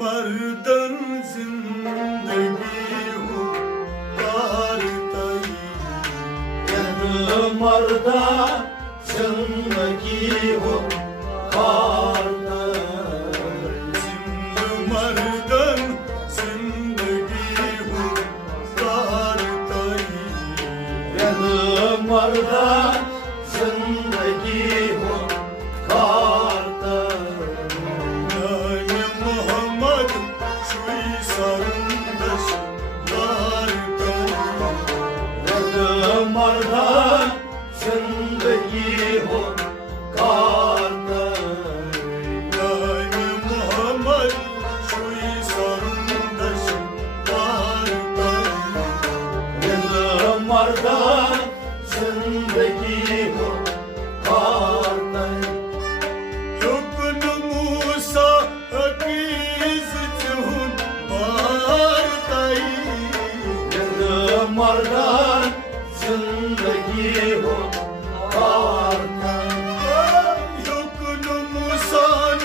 मर्दन जिंदगी हो कारतई मर्दा जिंदगी हो कारतई मर्दन जिंदगी हो कारतई मर्दा जिंदगी हो मर्दान जिंदगी हो कारतई मोहम्मद शुई सरंदश कारतई मर्दान जिंदगी हो कारतई रुकन मूसा हकीज चुन कारतई मर्दान जिंदगी हो कारतई रुकन मुसान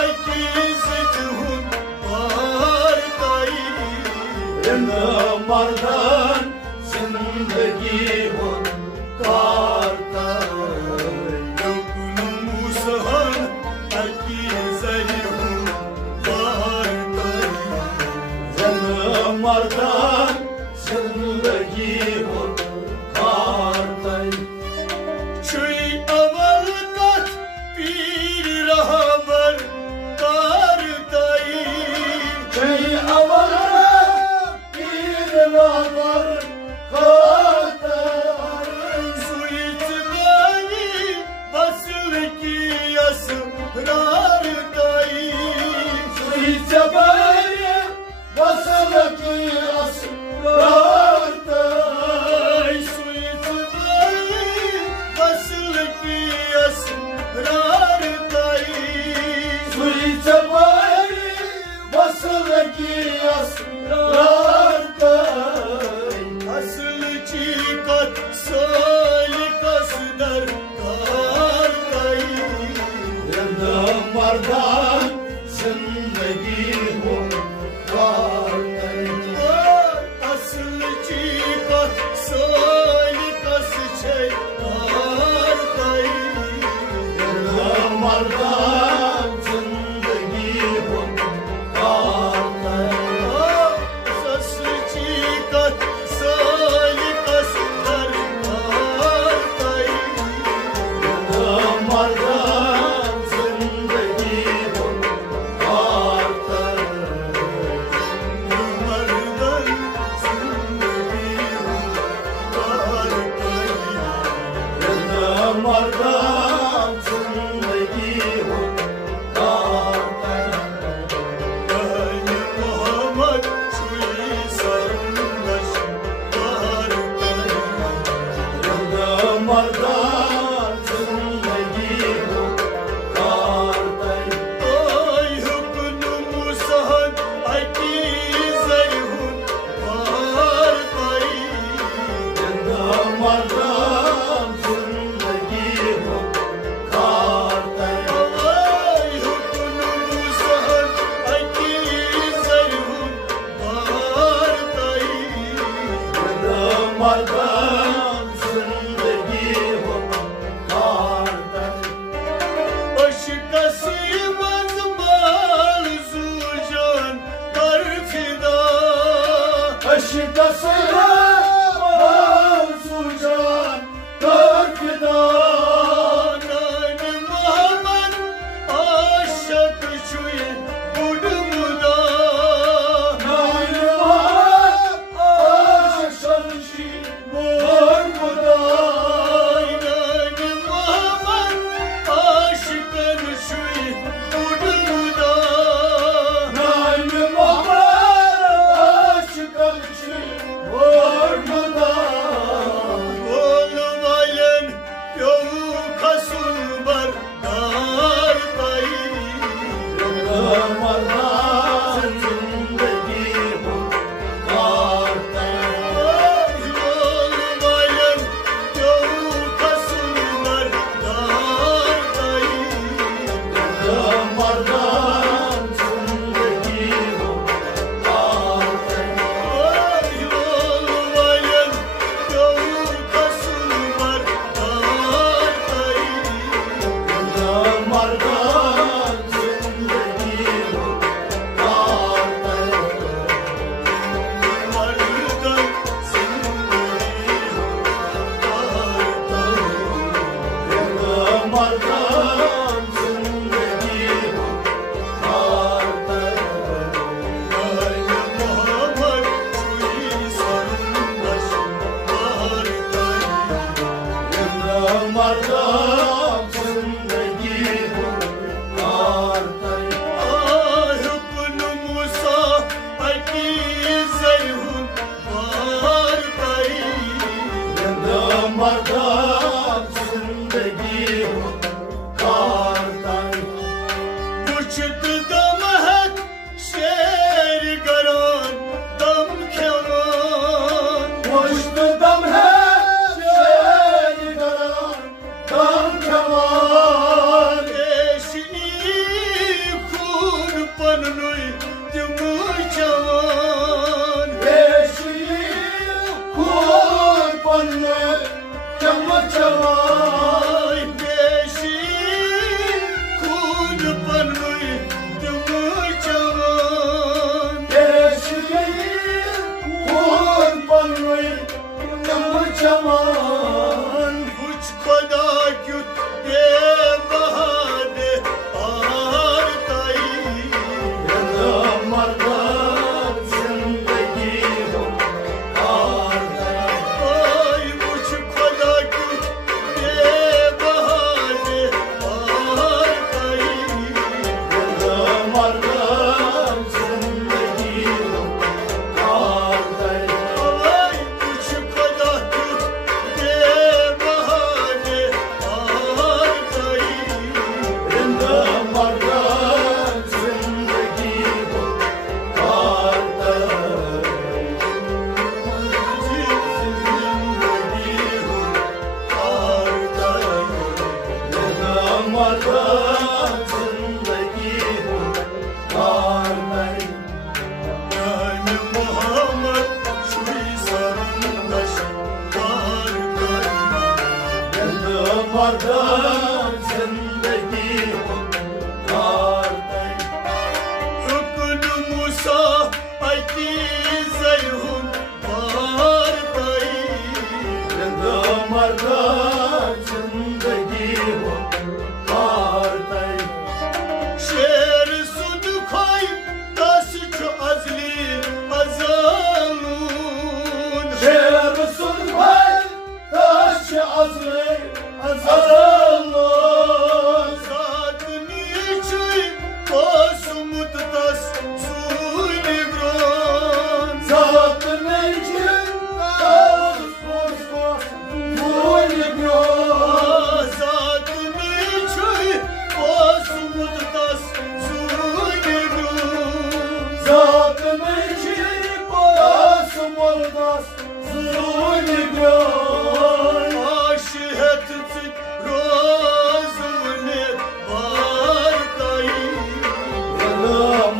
अकीज चुन कारतई मर्दान जिंदगी हो कारतई रुकन मुसान अकीज चुन कारतई मर्दान जिंदगी हो शुई अवल कथ पीर रहबर कारतई शुई अवल पीर रहबर कारतई शुई चबानी बसल की असरार तई शुई चबानी बसल की असरार तई शुई चबानी बसल की असरार तई शुई चबानी बसल की असरार तई असल चीकत साली कसदर कारतई मर्दान जिंदगी हो कारतई असल चीकत साली कस छे कारतई मर्दान जिंदगी हो कारतई असल चीकत साली कस दर कारतई मर्दान जिंदगी हो कारतई मर्दन जिंदगी हो कारतई मर्दान जिंदगी हो कारतई मोहम्मद शुई सरंदश कारतई मर्दान जिंदगी हो कारतई हुक्न मुसहद अकीज हुन कारतई मर्दान जिंदगी हो कारतई हुक्न मुसहद अकीज हुन कारतई मर्दान जिंदगी हो कारतई अशकसी मजमाल सूजन कर फिदा अशकसी मजमाल सूजन कर फिदा नान मोहम्मद आशक शुई बुड मुदा नान मोहम्मद आशक शुई बुड मुदा नान मोहम्मद आशिकन शुई बुड मुदा नान मोहम्मद आशिकन शुई बुड मुदा बोल वायन क्यों खसुन बर कारतई मर्दान जिंदगी हो कारतई बोल वायन क्यों खसुन बर कारतई मर्दान जिंदगी जिंदगी हो कार नहीं yani Muhammed şuy sarındaş car नहीं marda जिंदगी हो कार नहीं Hükün Musa ayki zayhun car नहीं marda जिंदगी हो कार नहीं शेर सुन खाई दस çu azli azalun शेर सुन खाई दस çu azli azalun zat niçuy basumut das suynigron zat niçuy basumut das suynigron zat niçuy basumut das zat niçuy basumut das suynigron aşihet tit rozune vartay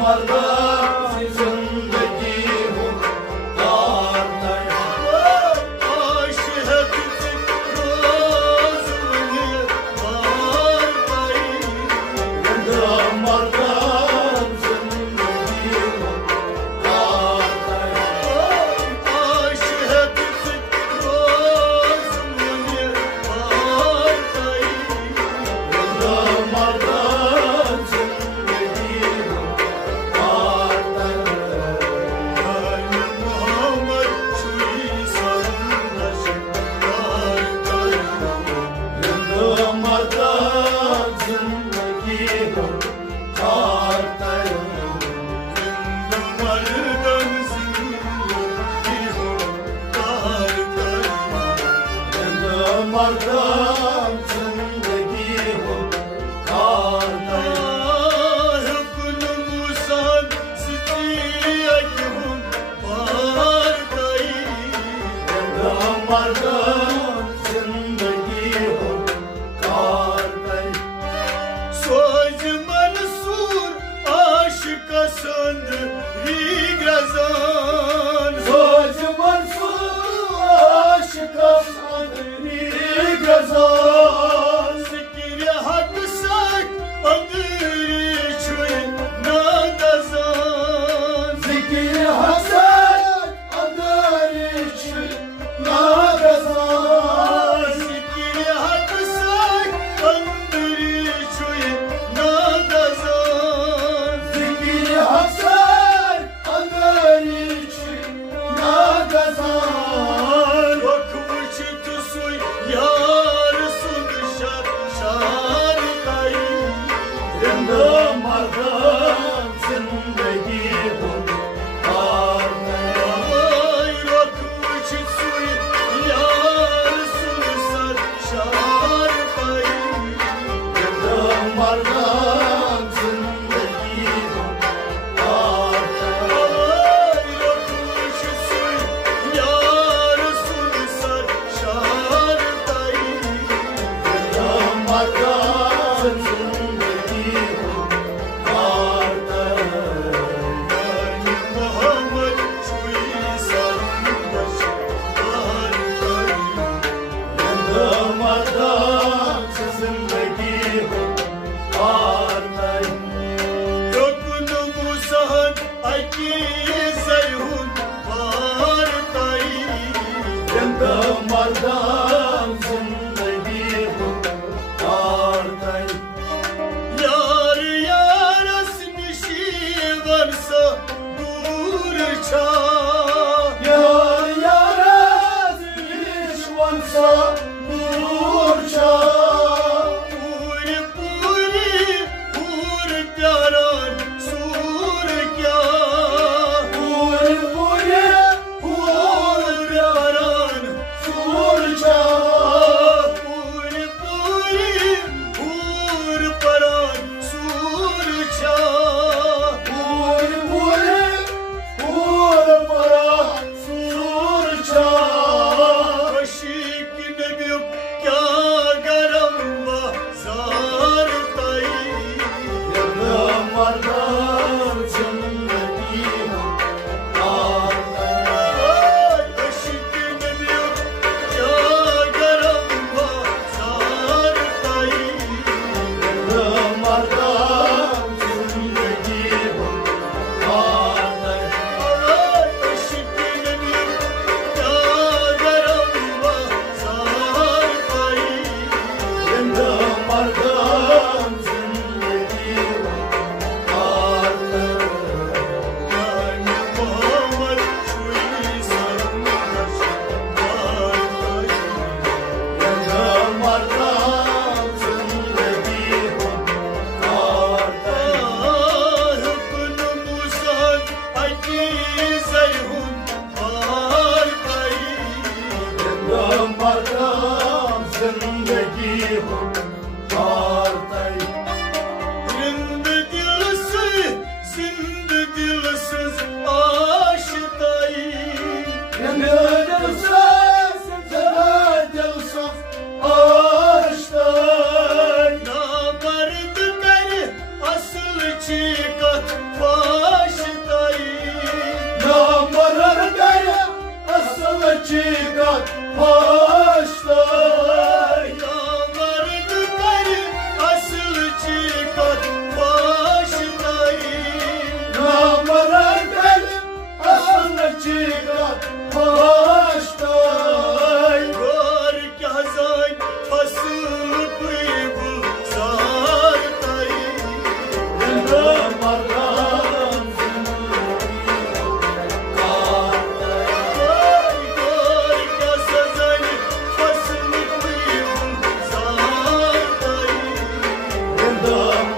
marda जिंदगी हो car नहीं आशिक रोज़ने वारताई मर्दा जिंदगी हो car नहीं आशिक रोज़ने वारताई मर्दा जिंदगी हो कार नहीं Muhammed şuy sarındaş कार नहीं marda जिंदगी हो कार नहीं mardan जिंदगी हो कार नहीं mardan जिंदगी हो कार नहीं hükün Musa sitiyek hun car नहीं mardan जिंदगी हो कार नहीं söz Mansur aşık asand rigrazan söz Mansur aşık asand rigrazan zikir hak sak andri çuy nadazan zikir hak sak andri çuy nadazan zikir hak sak andri çuy nadazan zikir hak sak andri çuy nadazan vakıç tusuy yar sun şar şar tay mardan जिंदगी हो car नहीं vakıç tusuy yar sun şar şar tay mardan जिंदगी हो car नहीं vakıç tusuy yar sun şar şar tay mardan जिंदगी हो car नहीं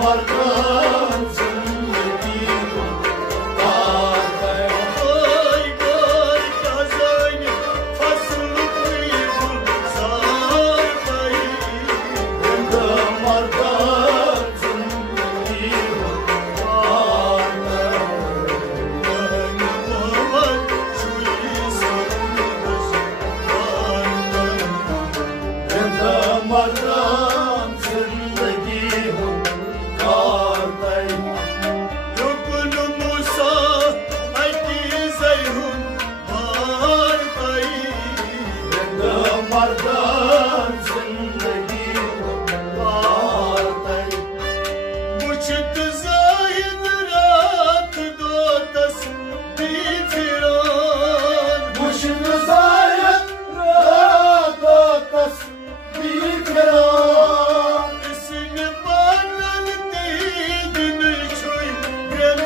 mardan zindagi mardan zindagi karday Rukun Musa ayki zayhun karday mardan zindagi karday Buçt zahid raat do tasbih firan Buçt zahid raat do tasbih इसने बादल दिन छुई गल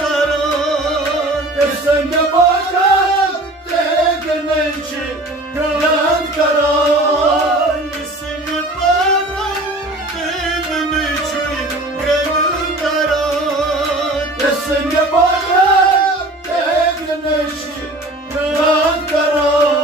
करान इसने बादल दिन छुई गल करान इसने बादल दिन छुई गल करान इसने बादल दिन छुई गल करान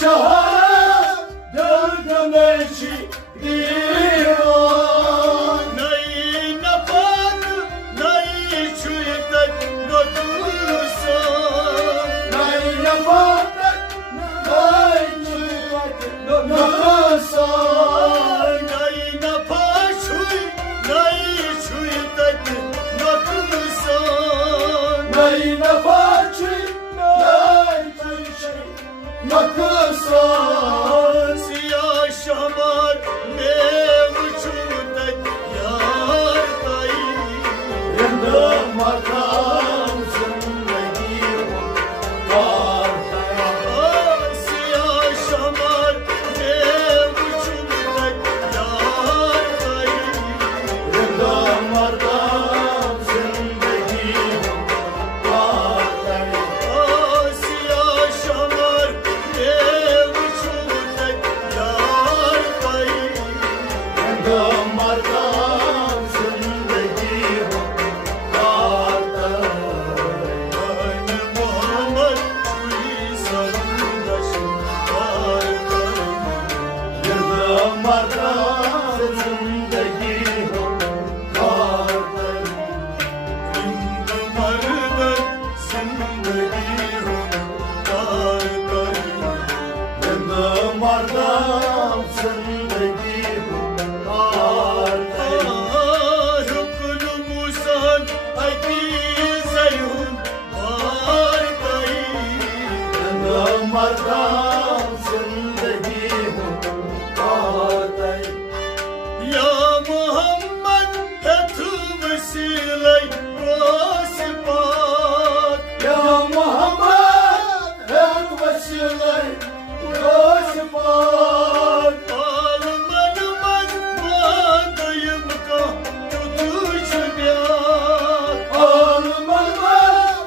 Şahane dördüneşi divan Nay napan, nay çuyutak notusan Nay napan, nay çuyutak notusan Nay napan çuy, nay çuyutak notusan Nay napan çuy, nay çuyutak Nakısan siyah şamar ne uçudak yar dayı Yandım mardan zindagi var dayı Siyah şamar ne uçudak yar dayı Yandım mardan zindagi var dayı Siyah şamar mardan zindagi karday Muhammed çuyi sarındaşım karday Yandım mardan zindagi karday Yandım mardan zindagi karday Yandım mardan zindagi mardan zindagi karday Ya Muhammed etu vesiley rasipat Ya Muhammed etu vesiley rasipat Almanımaz madayım ka tutuş biyat Almanımaz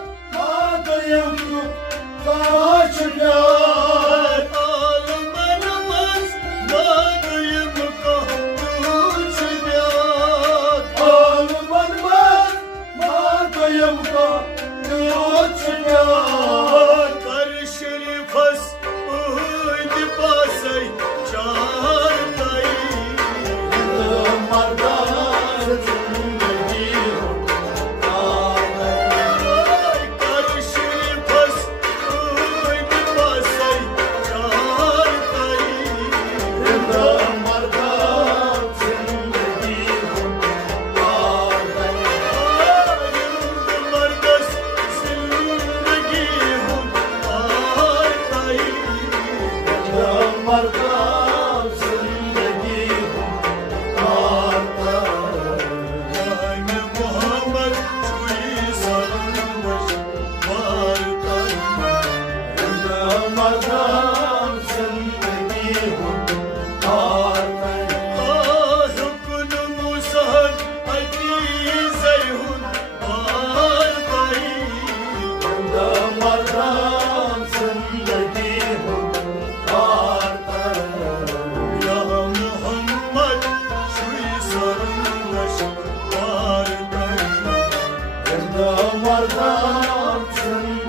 Mardam